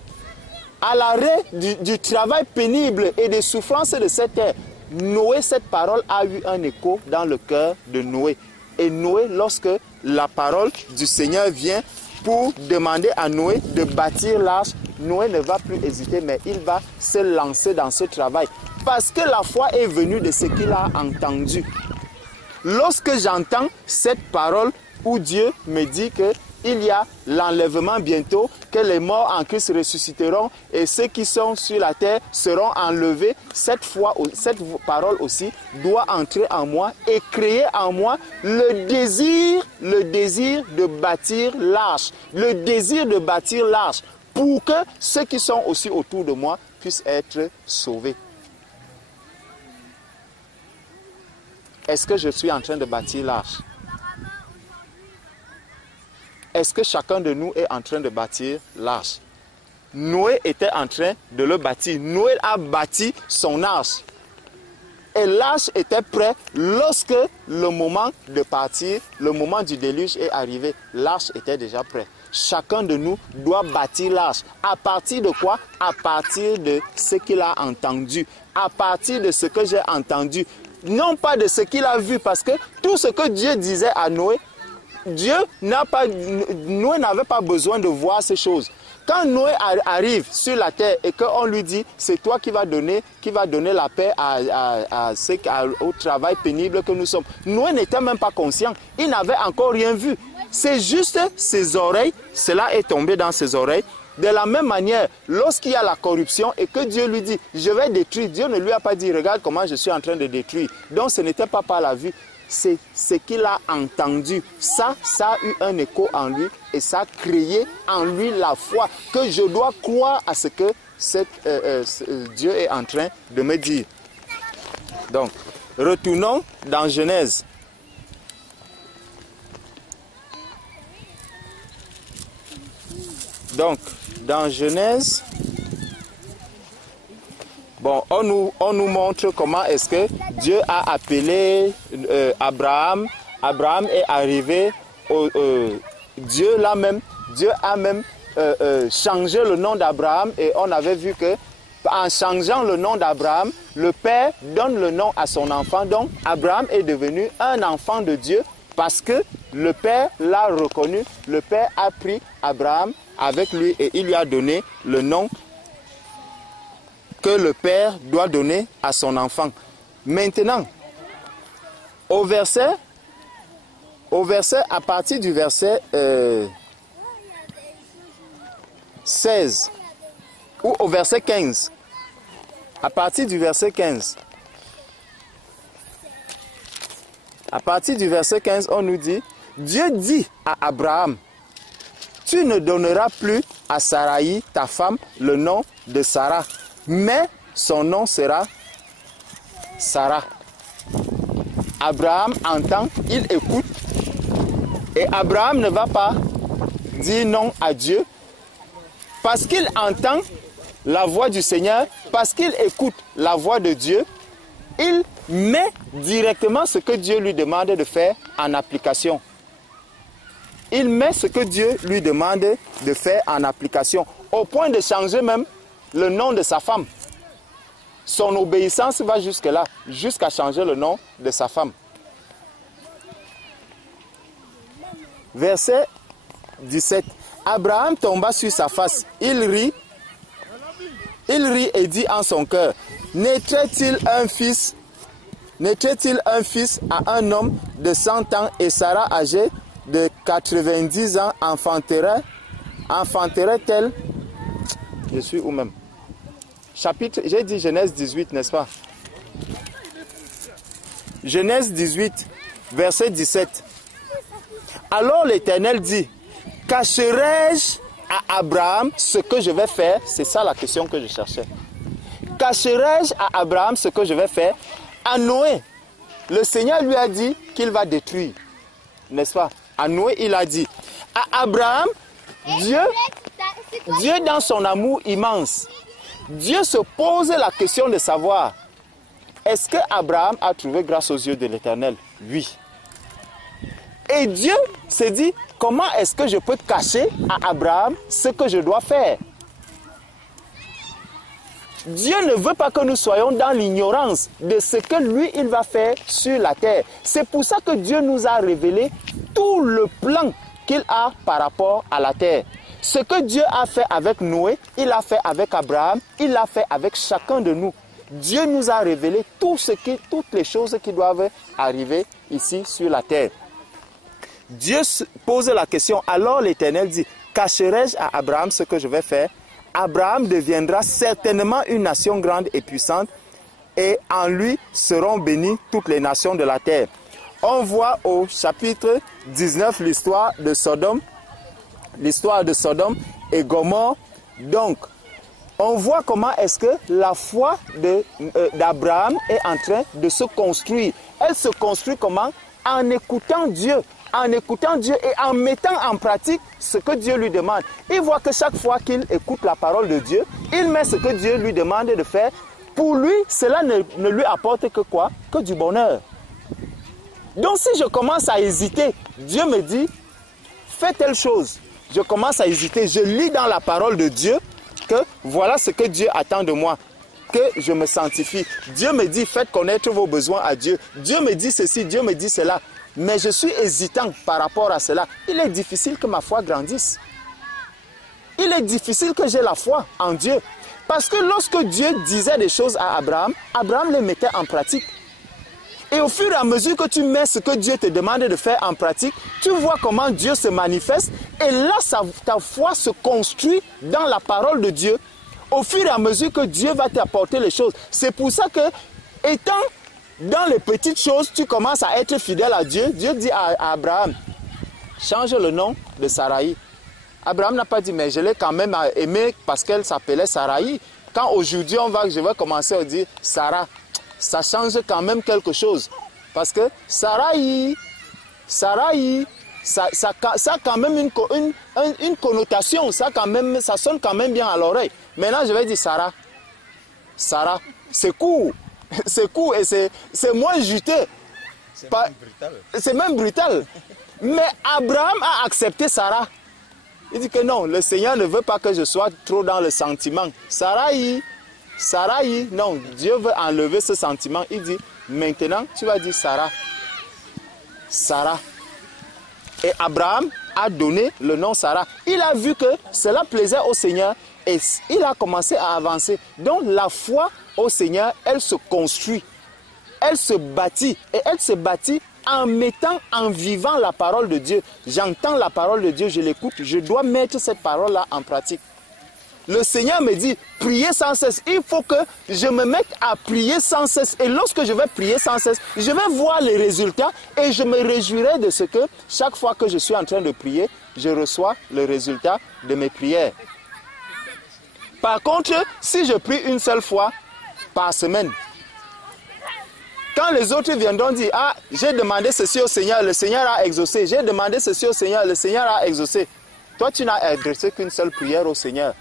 à l'arrêt du travail pénible et des souffrances de cette terre. Noé, cette parole a eu un écho dans le cœur de Noé. Et Noé, lorsque la parole du Seigneur vient pour demander à Noé de bâtir l'arche, Noé ne va plus hésiter, mais il va se lancer dans ce travail. Parce que la foi est venue de ce qu'il a entendu. Lorsque j'entends cette parole où Dieu me dit qu'il y a l'enlèvement bientôt, que les morts en Christ ressusciteront et ceux qui sont sur la terre seront enlevés, cette parole aussi doit entrer en moi et créer en moi le désir de bâtir l'arche, le désir de bâtir l'arche pour que ceux qui sont aussi autour de moi puissent être sauvés. est-ce que je suis en train de bâtir l'arche? Est-ce que chacun de nous est en train de bâtir l'arche? Noé était en train de le bâtir. Noé a bâti son arche. Et l'arche était prête lorsque le moment de partir, le moment du déluge est arrivé. L'arche était déjà prête. Chacun de nous doit bâtir l'arche. À partir de quoi? À partir de ce qu'il a entendu. À partir de ce que j'ai entendu. Non pas de ce qu'il a vu, parce que tout ce que Dieu disait à Noé, Noé n'avait pas besoin de voir ces choses. Quand Noé arrive sur la terre et qu'on lui dit, c'est toi qui va donner la paix au travail pénible que nous sommes. Noé n'était même pas conscient. Il n'avait encore rien vu. C'est juste ses oreilles, cela est tombé dans ses oreilles. De la même manière, lorsqu'il y a la corruption et que Dieu lui dit, je vais détruire, Dieu ne lui a pas dit, regarde comment je suis en train de détruire. Donc ce n'était pas par la vue. C'est ce qu'il a entendu. Ça a eu un écho en lui et ça a créé en lui la foi que je dois croire à ce que Dieu est en train de me dire. Donc, retournons dans Genèse. Donc, dans Genèse, bon, on nous montre comment est-ce que Dieu a appelé Abraham. Abraham est arrivé, Dieu a même changé le nom d'Abraham et on avait vu que en changeant le nom d'Abraham, le Père donne le nom à son enfant. Donc, Abraham est devenu un enfant de Dieu parce que le Père l'a reconnu. Le Père a pris Abraham avec lui et il lui a donné le nom que le père doit donner à son enfant. Maintenant, au verset, à partir du verset 16, ou au verset 15, à partir du verset 15, on nous dit, Dieu dit à Abraham, tu ne donneras plus à Saraï, ta femme, le nom de Sarah, mais son nom sera Sarah. Abraham entend, il écoute, et Abraham ne va pas dire non à Dieu, parce qu'il entend la voix du Seigneur, parce qu'il écoute la voix de Dieu, il met directement ce que Dieu lui demande de faire en application. Il met ce que Dieu lui demande de faire en application, au point de changer même le nom de sa femme. Son obéissance va jusque-là, jusqu'à changer le nom de sa femme. Verset 17. Abraham tomba sur sa face. Il rit et dit en son cœur, naîtrait-il un fils à un homme de 100 ans et Sarah âgée de 90 ans enfanterait-elle? Je suis où même? Chapitre, j'ai dit Genèse 18, n'est-ce pas? Genèse 18, verset 17. Alors l'Éternel dit, cacherai-je à Abraham ce que je vais faire? C'est ça la question que je cherchais. Cacherai-je à Abraham ce que je vais faire? À Noé, le Seigneur lui a dit qu'il va détruire, n'est-ce pas? À Noé, il a dit. À Abraham, Dieu dans son amour immense, Dieu se pose la question de savoir, est-ce que Abraham a trouvé grâce aux yeux de l'Éternel? Oui. Et Dieu s'est dit, comment est-ce que je peux cacher à Abraham ce que je dois faire? Dieu ne veut pas que nous soyons dans l'ignorance de ce que lui, il va faire sur la terre. C'est pour ça que Dieu nous a révélé tout le plan qu'il a par rapport à la terre. Ce que Dieu a fait avec Noé, il a fait avec Abraham, il l'a fait avec chacun de nous. Dieu nous a révélé toutes les choses qui doivent arriver ici sur la terre. Dieu pose la question, alors l'Éternel dit, cacherai-je à Abraham ce que je vais faire? Abraham deviendra certainement une nation grande et puissante et en lui seront bénies toutes les nations de la terre. On voit au chapitre 19 l'histoire de Sodome et Gomorrhe. Donc, on voit comment est-ce que la foi d'Abraham est en train de se construire. elle se construit comment? En écoutant Dieu. En écoutant Dieu et en mettant en pratique ce que Dieu lui demande. Il voit que chaque fois qu'il écoute la parole de Dieu, il met ce que Dieu lui demande de faire. Pour lui, cela ne lui apporte que quoi? Que du bonheur. Donc si je commence à hésiter, Dieu me dit, fais telle chose. Je commence à hésiter, je lis dans la parole de Dieu que voilà ce que Dieu attend de moi. Que je me sanctifie. Dieu me dit, faites connaître vos besoins à Dieu. Dieu me dit ceci, Dieu me dit cela. Mais je suis hésitant par rapport à cela. Il est difficile que ma foi grandisse. Il est difficile que j'ai la foi en Dieu. Parce que lorsque Dieu disait des choses à Abraham, Abraham les mettait en pratique. Et au fur et à mesure que tu mets ce que Dieu te demande de faire en pratique, tu vois comment Dieu se manifeste. Et là, ta foi se construit dans la parole de Dieu. Au fur et à mesure que Dieu va t'apporter les choses. C'est pour ça que, étant dans les petites choses, tu commences à être fidèle à Dieu. Dieu dit à Abraham, change le nom de Sarai. Abraham n'a pas dit, mais je l'ai quand même aimé parce qu'elle s'appelait Sarai. Quand aujourd'hui je vais commencer à dire Sarah, ça change quand même quelque chose. Parce que Sarai, ça a quand même une connotation, ça sonne quand même bien à l'oreille. Maintenant, je vais dire Sarah. Sarah, c'est court. C'est court et c'est moins juteux. C'est même brutal. Mais Abraham a accepté Sarah. Il dit que non, le Seigneur ne veut pas que je sois trop dans le sentiment. Sarai, non, Dieu veut enlever ce sentiment. Il dit, maintenant, tu vas dire Sarah. Sarah. Et Abraham a donné le nom Sarah. Il a vu que cela plaisait au Seigneur et il a commencé à avancer. Donc la foi au Seigneur, elle se construit, elle se bâtit. Et elle se bâtit en vivant la parole de Dieu. J'entends la parole de Dieu, je l'écoute, je dois mettre cette parole-là en pratique. Le Seigneur me dit, priez sans cesse. Il faut que je me mette à prier sans cesse. Et lorsque je vais prier sans cesse, je vais voir les résultats et je me réjouirai de ce que chaque fois que je suis en train de prier, je reçois le résultat de mes prières. Par contre, si je prie une seule fois par semaine, quand les autres viendront dire, ah, j'ai demandé ceci au Seigneur, le Seigneur a exaucé. J'ai demandé ceci au Seigneur, le Seigneur a exaucé. Toi, tu n'as adressé qu'une seule prière au Seigneur.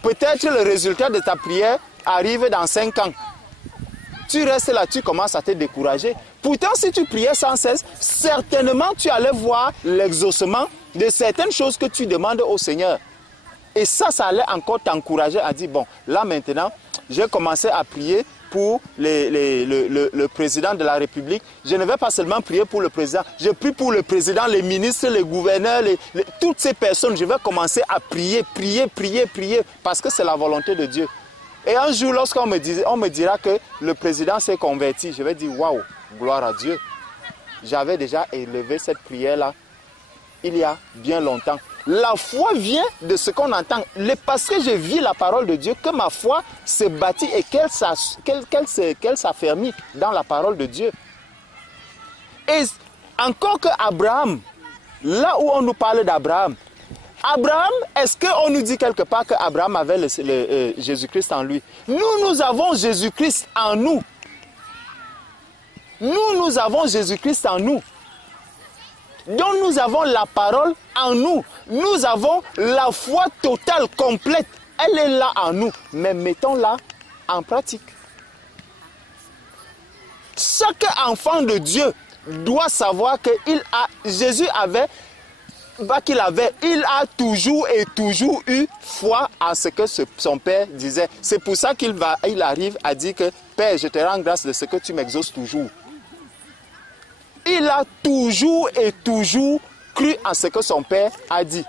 Peut-être le résultat de ta prière arrive dans 5 ans. Tu restes là, tu commences à te décourager. Pourtant, si tu priais sans cesse, certainement tu allais voir l'exaucement de certaines choses que tu demandes au Seigneur. Et ça allait encore t'encourager à dire, bon, là maintenant, j'ai commencé à prier pour le président de la République. Je ne vais pas seulement prier pour le président, je prie pour le président, les ministres, les gouverneurs, toutes ces personnes. Je vais commencer à prier, parce que c'est la volonté de Dieu. Et un jour, lorsqu'on me dira que le président s'est converti, je vais dire, waouh, gloire à Dieu. J'avais déjà élevé cette prière-là il y a bien longtemps. La foi vient de ce qu'on entend. Parce que je vis la parole de Dieu, que ma foi se bâtit et qu'elle s'affermit dans la parole de Dieu. Et encore que Abraham, là où on nous parle d'Abraham, Abraham, est-ce qu'on nous dit quelque part qu'Abraham avait Jésus-Christ en lui? Nous avons Jésus-Christ en nous. Nous avons Jésus-Christ en nous. Donc nous avons la parole en nous. Nous avons la foi totale, complète. Elle est là en nous. Mais mettons-la en pratique. Chaque enfant de Dieu doit savoir que Jésus il a toujours et toujours eu foi à ce que son Père disait. C'est pour ça qu'il arrive à dire que Père, je te rends grâce de ce que tu m'exauces toujours. Il a toujours et toujours cru en ce que son Père a dit.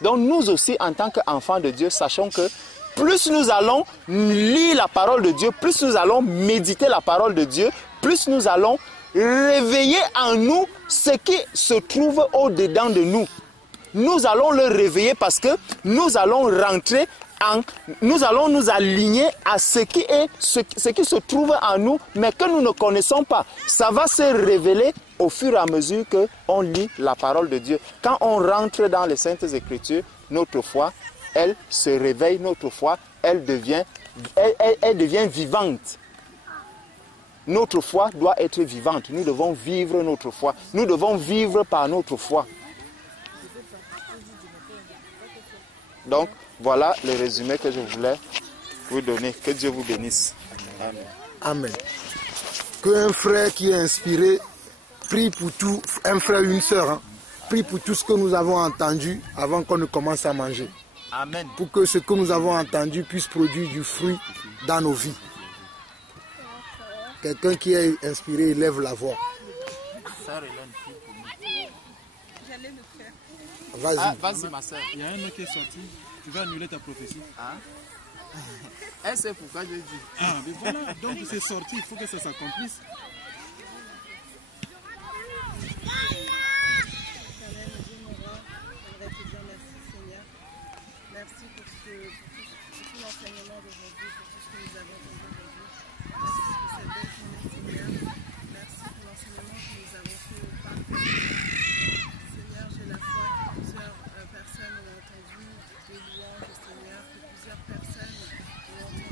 Donc nous aussi, en tant qu'enfants de Dieu, sachons que plus nous allons lire la parole de Dieu, plus nous allons méditer la parole de Dieu, plus nous allons réveiller en nous ce qui se trouve au-dedans de nous. Nous allons le réveiller parce que nous allons rentrer nous allons nous aligner à ce qui se trouve en nous, mais que nous ne connaissons pas. Ça va se révéler au fur et à mesure qu'on lit la parole de Dieu. Quand on rentre dans les Saintes Écritures, notre foi, elle se réveille, notre foi, elle devient vivante. notre foi doit être vivante. Nous devons vivre notre foi. Nous devons vivre par notre foi. Donc, voilà le résumé que je voulais vous donner. Que Dieu vous bénisse. Amen. Amen. Qu'un frère qui est inspiré prie pour tout, un frère ou une sœur, hein, prie pour tout ce que nous avons entendu avant qu'on ne commence à manger. Amen. Pour que ce que nous avons entendu puisse produire du fruit dans nos vies. Quelqu'un qui est inspiré, il lève la voix. J'allais le faire. Vas-y. Ah, vas-y, ma soeur. Il y a un mot qui est sorti. Tu vas annuler ta prophétie. Ah. Elle sait pourquoi je dis. Ah, mais voilà. Donc c'est sorti. Il faut que ça s'accomplisse. Merci pour tout l'enseignement d'aujourd'hui, pour tout ce que nous avons entendu aujourd'hui. Merci pour cette belle journée, Seigneur. Merci pour l'enseignement que nous avons fait au parc. Seigneur, j'ai la foi que plusieurs personnes ont entendu les louanges, Seigneur, que plusieurs personnes ont entendu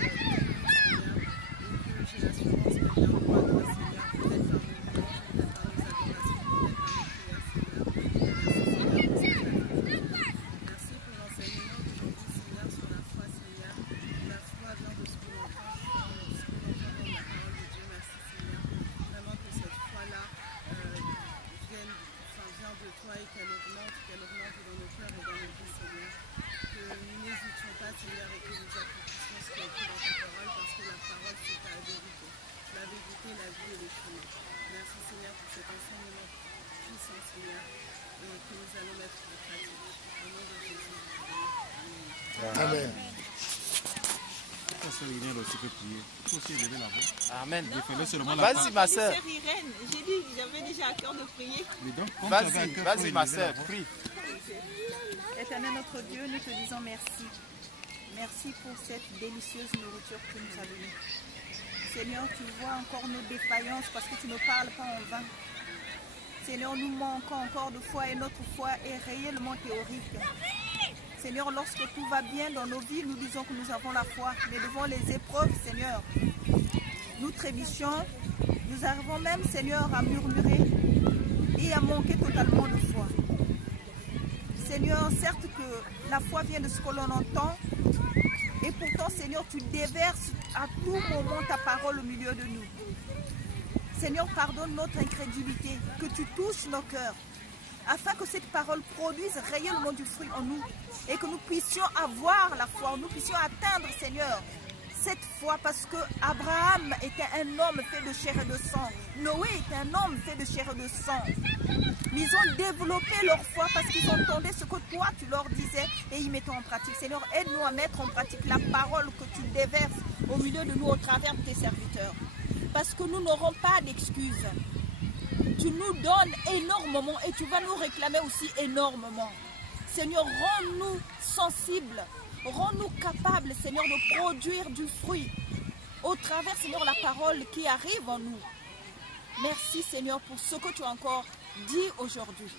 Seigneur, et que j'ai l'assurance que bien on croit toi, Seigneur, peut-être par nos louanges, peut-être par nos adorations, peut-être par nos prières, Seigneur. Merci, Seigneur, pour cette belle journée. Merci pour l'enseignement d'aujourd'hui, Seigneur, sur la foi, Seigneur. La foi vient de ce que l'on entend, dans la parole de Dieu. Merci, Seigneur. Vraiment que cette foi-là vient de toi et qu'elle augmente dans nos cœurs et dans nos vies, Seigneur. Que nous n'hésitions pas, Seigneur, et que nous accomplissions ce qui est écrit dans ta parole, parce que la parole, c'est ta vérité. La vérité, la vie et le chemin. Merci, Seigneur, pour cet enseignement puissant, Seigneur, et que nous allons mettre en pratique. Au nom de Jésus. Amen. Il faut aussi lever la voix. Amen. Vas-y, ma soeur. Sœur Irène, j'ai dit, j'avais déjà à cœur de prier. Vas-y, ma soeur, prie. Éternel notre Dieu, nous te disons merci. Merci pour cette délicieuse nourriture que tu nous as donnée. Seigneur, tu vois encore nos défaillances parce que tu ne parles pas en vain. Seigneur, nous manquons encore de foi et notre foi est réellement théorique. Seigneur, lorsque tout va bien dans nos vies, nous disons que nous avons la foi. Mais devant les épreuves, Seigneur, nous trébuchons. Nous arrivons même, Seigneur, à murmurer et à manquer totalement de foi. Seigneur, certes que la foi vient de ce que l'on entend. Et pourtant, Seigneur, tu déverses à tout moment ta parole au milieu de nous. Seigneur, pardonne notre incrédulité, que tu touches nos cœurs, afin que cette parole produise réellement du fruit en nous et que nous puissions avoir la foi, nous puissions atteindre, Seigneur, cette foi, parce que Abraham était un homme fait de chair et de sang. Noé était un homme fait de chair et de sang. Ils ont développé leur foi parce qu'ils entendaient ce que toi tu leur disais et ils mettaient en pratique. Seigneur, aide-nous à mettre en pratique la parole que tu déverses au milieu de nous au travers de tes serviteurs. Parce que nous n'aurons pas d'excuses. Tu nous donnes énormément et tu vas nous réclamer aussi énormément. Seigneur, rends-nous sensibles, rends-nous capables, Seigneur, de produire du fruit au travers, Seigneur, la parole qui arrive en nous. Merci, Seigneur, pour ce que tu as encore dit aujourd'hui.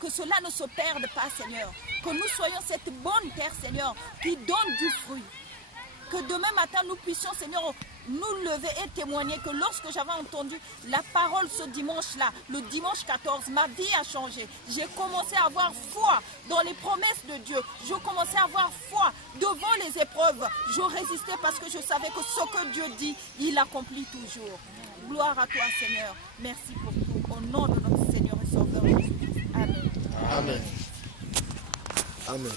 Que cela ne se perde pas, Seigneur. Que nous soyons cette bonne terre, Seigneur, qui donne du fruit. Que demain matin, nous puissions, Seigneur, nous lever et témoigner que lorsque j'avais entendu la parole ce dimanche-là, le dimanche 14, ma vie a changé. J'ai commencé à avoir foi dans les promesses de Dieu. Je commençais à avoir foi devant les épreuves. Je résistais parce que je savais que ce que Dieu dit, il accomplit toujours. Gloire à toi, Seigneur. Merci pour tout. Au nom de notre Seigneur et Sauveur Jésus-Christ. Amen. Amen. Amen.